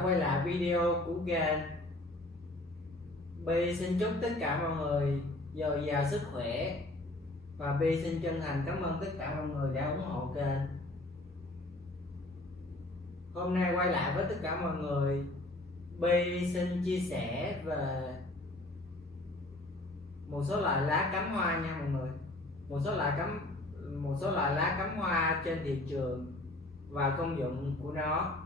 đã quay lại video của kênh. Bi xin chúc tất cả mọi người dồi dào sức khỏe và Bi xin chân thành cảm ơn tất cả mọi người đã ủng hộ kênh. Hôm nay quay lại với tất cả mọi người, Bi xin chia sẻ về một số loại lá cắm hoa nha mọi người. Một số loại lá cắm hoa trên thị trường và công dụng của nó.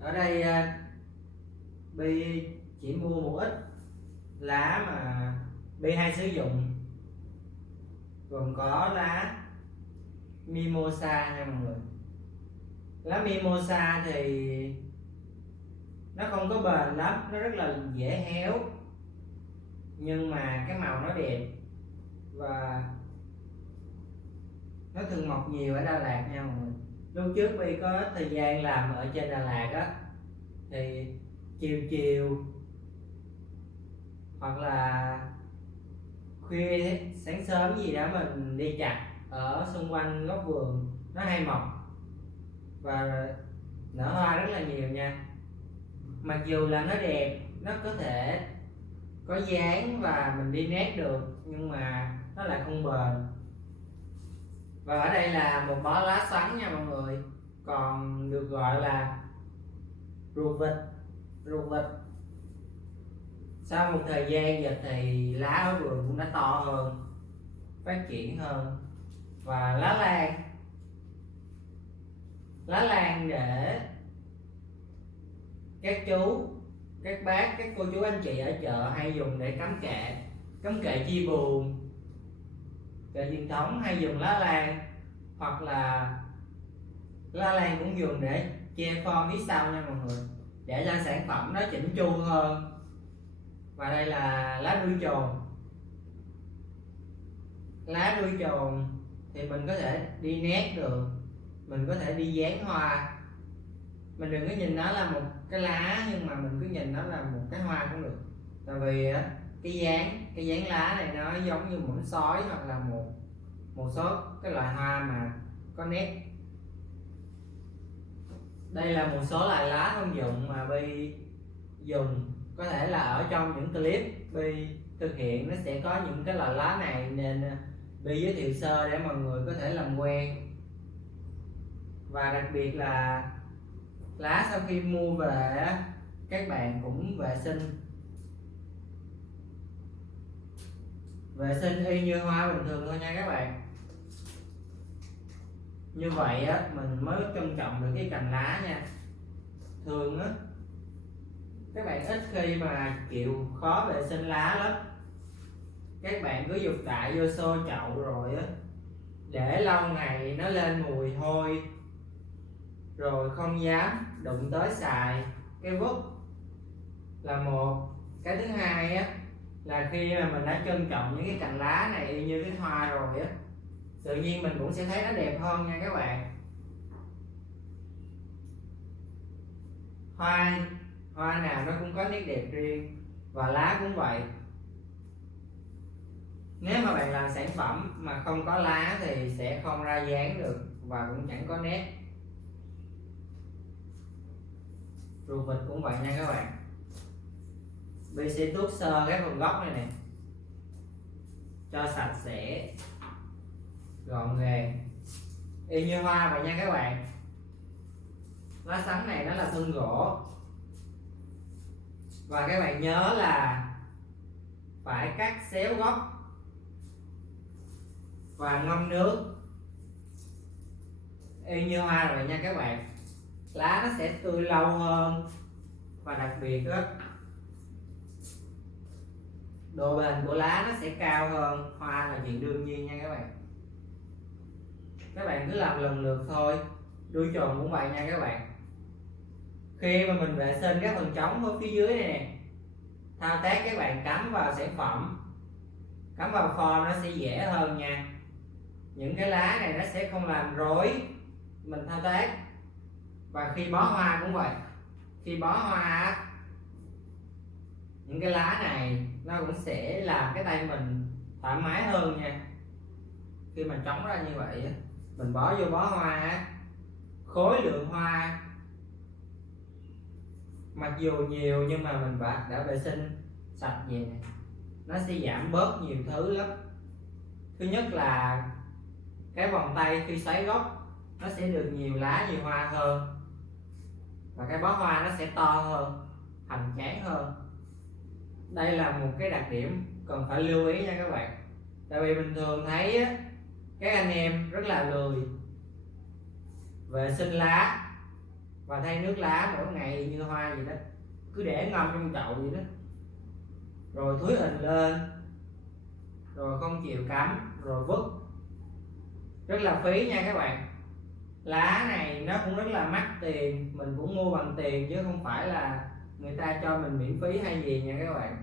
Ở đây Bi chỉ mua một ít lá mà Bi hay sử dụng, gồm có lá Mimosa nha mọi người. Lá Mimosa thì nó không có bền lắm, nó rất là dễ héo, nhưng mà cái màu nó đẹp và nó thường mọc nhiều ở Đà Lạt nha mọi người. Lúc trước Bi có thời gian làm ở trên Đà Lạt á, thì chiều hoặc là khuya sáng sớm gì đó mình đi chặt ở xung quanh góc vườn, nó hay mọc và nở hoa rất là nhiều nha. Mặc dù là nó đẹp, nó có thể có dáng và mình đi nét được, nhưng mà nó lại không bền. Và ở đây là một bó lá xoắn nha mọi người, còn được gọi là ruột vịt. Sau một thời gian dịch thì lá ở vườn cũng đã to hơn, phát triển hơn. Và lá lan để các chú, các bác, các cô chú anh chị ở chợ hay dùng để cắm kệ chia buồn, kệ truyền thống hay dùng lá lan, hoặc là lá lan cũng dùng để che form phía sau nha mọi người, để ra sản phẩm nó chỉnh chu hơn. Và đây là lá đuôi chồn. Lá đuôi chồn thì mình có thể đi nét được, mình có thể đi dán hoa. Mình đừng có nhìn nó là một cái lá, nhưng mà mình cứ nhìn nó là một cái hoa cũng được. Tại vì cái dáng lá này nó giống như mũi sói, hoặc là một số cái loại hoa mà có nét. Đây là một số loại lá thông dụng mà Bi dùng. Có thể là ở trong những clip Bi thực hiện nó sẽ có những cái loại lá này, nên Bi giới thiệu sơ để mọi người có thể làm quen. Và đặc biệt là lá sau khi mua về các bạn cũng vệ sinh y như hoa bình thường thôi nha các bạn. Như vậy mình mới trân trọng được cái cành lá nha. Thường các bạn ít khi mà chịu khó vệ sinh lá lắm. Các bạn cứ dục đại vô xô chậu rồi để lâu ngày nó lên mùi hôi, rồi không dám đụng tới xài cái vút là một. Cái thứ hai là khi mà mình đã trân trọng những cái cành lá này y như cái hoa rồi tự nhiên mình cũng sẽ thấy nó đẹp hơn nha các bạn. Hoa nào nó cũng có nét đẹp riêng, và lá cũng vậy. Nếu mà bạn làm sản phẩm mà không có lá thì sẽ không ra dáng được và cũng chẳng có nét. Ruột vịt cũng vậy nha các bạn. Bi sẽ tuốt sơ cái phần gốc này nè cho sạch sẽ, gọn gàng, y như hoa vậy nha các bạn. Lá sắn này nó là thân gỗ, và các bạn nhớ là phải cắt xéo gốc và ngâm nước y như hoa rồi nha các bạn. Lá nó sẽ tươi lâu hơn, và đặc biệt độ bền của lá nó sẽ cao hơn hoa là chuyện đương nhiên nha các bạn. Các bạn cứ làm lần lượt thôi. Đuôi chồn cũng vậy nha các bạn. Khi mà mình vệ sinh các phần trống ở phía dưới này nè, thao tác các bạn cắm vào sản phẩm, cắm vào form nó sẽ dễ hơn nha. Những cái lá này nó sẽ không làm rối mình thao tác. Và khi bó hoa cũng vậy. Khi bó hoa những cái lá này nó cũng sẽ làm cái tay mình thoải mái hơn nha. Khi mà trống ra như vậy mình bỏ vô bó hoa, khối lượng hoa mặc dù nhiều nhưng mà mình đã vệ sinh sạch gì này, nó sẽ giảm bớt nhiều thứ lắm. Thứ nhất là cái vòng tay khi xoáy gốc nó sẽ được nhiều lá nhiều hoa hơn, và cái bó hoa nó sẽ to hơn, hoành tráng hơn. Đây là một cái đặc điểm cần phải lưu ý nha các bạn. Tại vì mình thường thấy á, các anh em rất là lười vệ sinh lá và thay nước lá mỗi ngày như hoa vậy đó, cứ để ngâm trong chậu vậy đó, rồi thúi ình lên, rồi không chịu cắm, rồi vứt, rất là phí nha các bạn. Lá này nó cũng rất là mắc tiền, mình cũng mua bằng tiền chứ không phải là người ta cho mình miễn phí hay gì nha các bạn.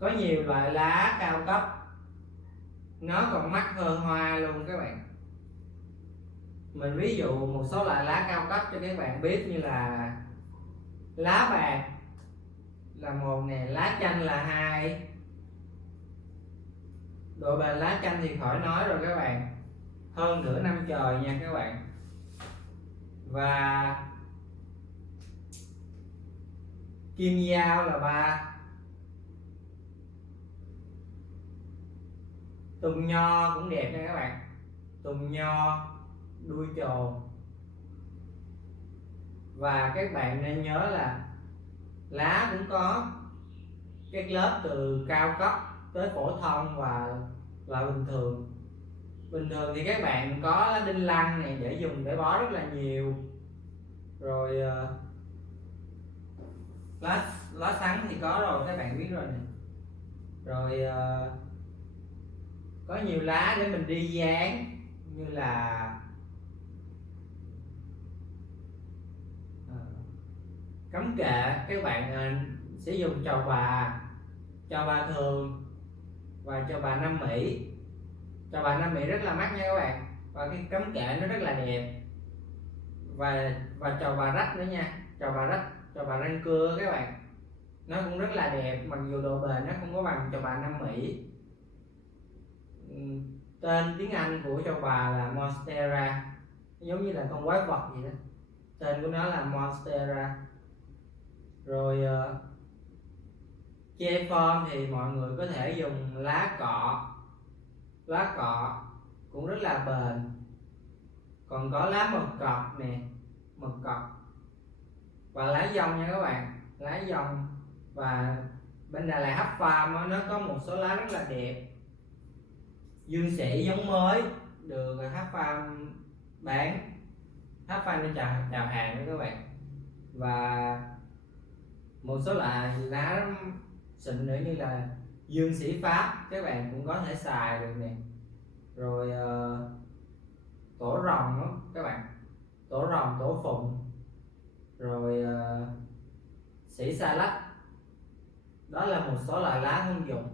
Có nhiều loại lá cao cấp nó còn mắc hơn hoa luôn các bạn. Mình ví dụ một số loại lá cao cấp cho các bạn biết, như là lá bạc là một nè, lá chanh là hai. Độ bền lá chanh thì khỏi nói rồi các bạn, hơn nửa năm trời nha các bạn. Và kim dao là ba. Tùng nho cũng đẹp nha các bạn, tùng nho đuôi chồn. Và các bạn nên nhớ là lá cũng có các lớp từ cao cấp tới phổ thông và là bình thường. Bình thường thì các bạn có lá đinh lăng này để dùng để bó rất là nhiều, rồi lá sắn thì có rồi, các bạn biết rồi nè. Rồi có nhiều lá để mình đi dán, như là cắm kệ. Các bạn sẽ dùng trầu bà thường và trầu bà Nam Mỹ. Trầu bà Nam Mỹ rất là mắc nha các bạn, và cái cắm kệ nó rất là đẹp. Và trầu bà rách nữa nha, trầu bà răng cưa các bạn, nó cũng rất là đẹp, mặc dù độ bền nó không có bằng trầu bà Nam Mỹ. Tên tiếng Anh của trầu bà là Monstera, giống như là con quái vật vậy đó, tên của nó là Monstera. Rồi che form thì mọi người có thể dùng lá cọ cũng rất là bền. Còn có lá mật cọp nè, mật cọp và lá dong nha các bạn, lá dong. Và bên Đà Lạt Hấp Farm nó có một số lá rất là đẹp, dương sĩ giống mới được Hấp Farm bán. Hấp Farm nên chào hàng với các bạn. Và một số loại lá xịn nữa như là dương sĩ Pháp, các bạn cũng có thể xài được nè. Rồi tổ rồng đó các bạn, tổ rồng, tổ phụng, rồi sĩ sa lách. Đó là một số loại lá thông dụng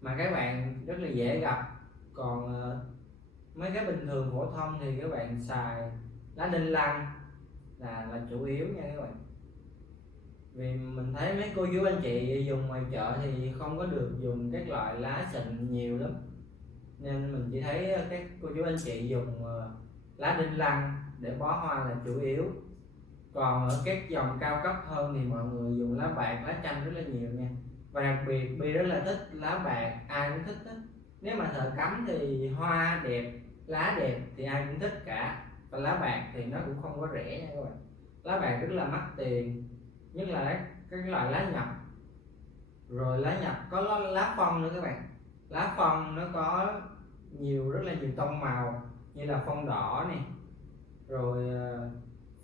mà các bạn rất là dễ gặp. Còn mấy cái bình thường phổ thông thì các bạn xài lá đinh lăng là chủ yếu nha các bạn. Vì mình thấy mấy cô chú anh chị dùng ngoài chợ thì không có được dùng các loại lá xịn nhiều lắm, nên mình chỉ thấy các cô chú anh chị dùng lá đinh lăng để bó hoa là chủ yếu. Còn ở các dòng cao cấp hơn thì mọi người dùng lá bạc, lá chanh rất là nhiều nha. Và đặc biệt Bi rất là thích lá bạc, ai cũng thích đó. Nếu mà thợ cắm thì hoa đẹp, lá đẹp thì ai cũng thích cả. Và lá bạc thì nó cũng không có rẻ nha các bạn, lá bạc rất là mắc tiền, nhất là cái loại lá nhập. Rồi lá nhập có lá phong nữa các bạn, lá phong nó có rất là nhiều tông màu, như là phong đỏ này, rồi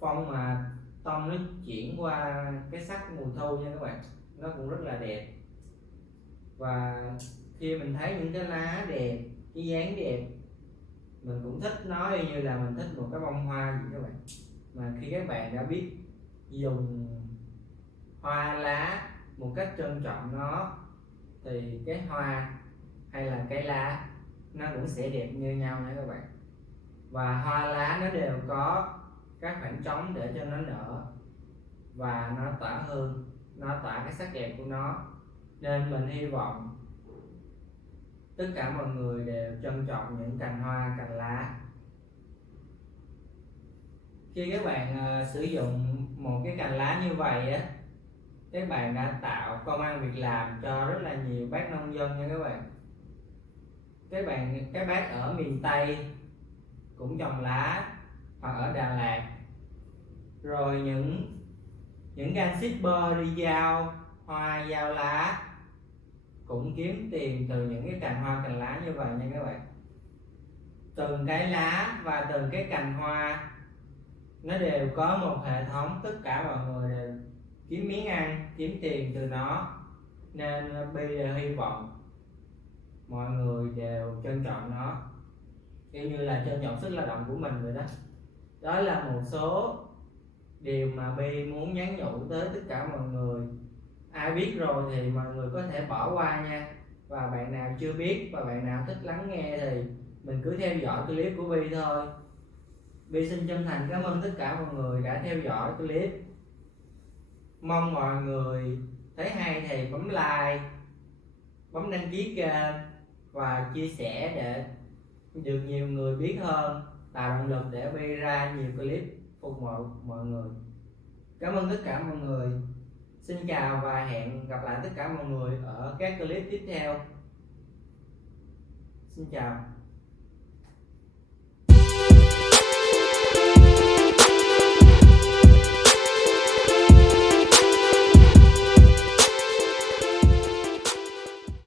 phong mà tông nó chuyển qua cái sắc mùa thu nha các bạn, nó cũng rất là đẹp. Và khi mình thấy những cái lá đẹp, cái dáng đẹp, mình cũng thích nó y như là mình thích một cái bông hoa vậy các bạn. Mà khi các bạn đã biết dùng hoa lá một cách trân trọng nó thì cái hoa hay là cái lá nó cũng sẽ đẹp như nhau nha các bạn. Và hoa lá nó đều có các khoảng trống để cho nó nở và nó tỏa hương, nó tỏa cái sắc đẹp của nó. Nên mình hy vọng tất cả mọi người đều trân trọng những cành hoa, cành lá. Khi các bạn sử dụng một cái cành lá như vậy á, các bạn đã tạo công ăn việc làm cho rất là nhiều bác nông dân nha các bạn. Các bác ở miền Tây cũng trồng lá, hoặc ở Đà Lạt, rồi những anh shipper đi giao hoa giao lá cũng kiếm tiền từ những cái cành hoa cành lá như vậy nha các bạn. Từng cái lá và từng cái cành hoa nó đều có một hệ thống, tất cả mọi người đều kiếm miếng ăn, kiếm tiền từ nó, nên Bi đều hy vọng mọi người đều trân trọng nó, kiểu như là trân trọng sức lao động của mình vậy đó. Đó là một số điều mà Bi muốn nhắn nhủ tới tất cả mọi người. Ai biết rồi thì mọi người có thể bỏ qua nha, và bạn nào chưa biết và bạn nào thích lắng nghe thì mình cứ theo dõi clip của Bi thôi. Bi xin chân thành cảm ơn tất cả mọi người đã theo dõi clip. Mong mọi người thấy hay thì bấm like, bấm đăng ký kênh và chia sẻ để được nhiều người biết hơn, tạo động lực để Bi ra nhiều clip phục vụ mọi người. Cảm ơn tất cả mọi người. Xin chào và hẹn gặp lại tất cả mọi người ở các clip tiếp theo. Xin chào.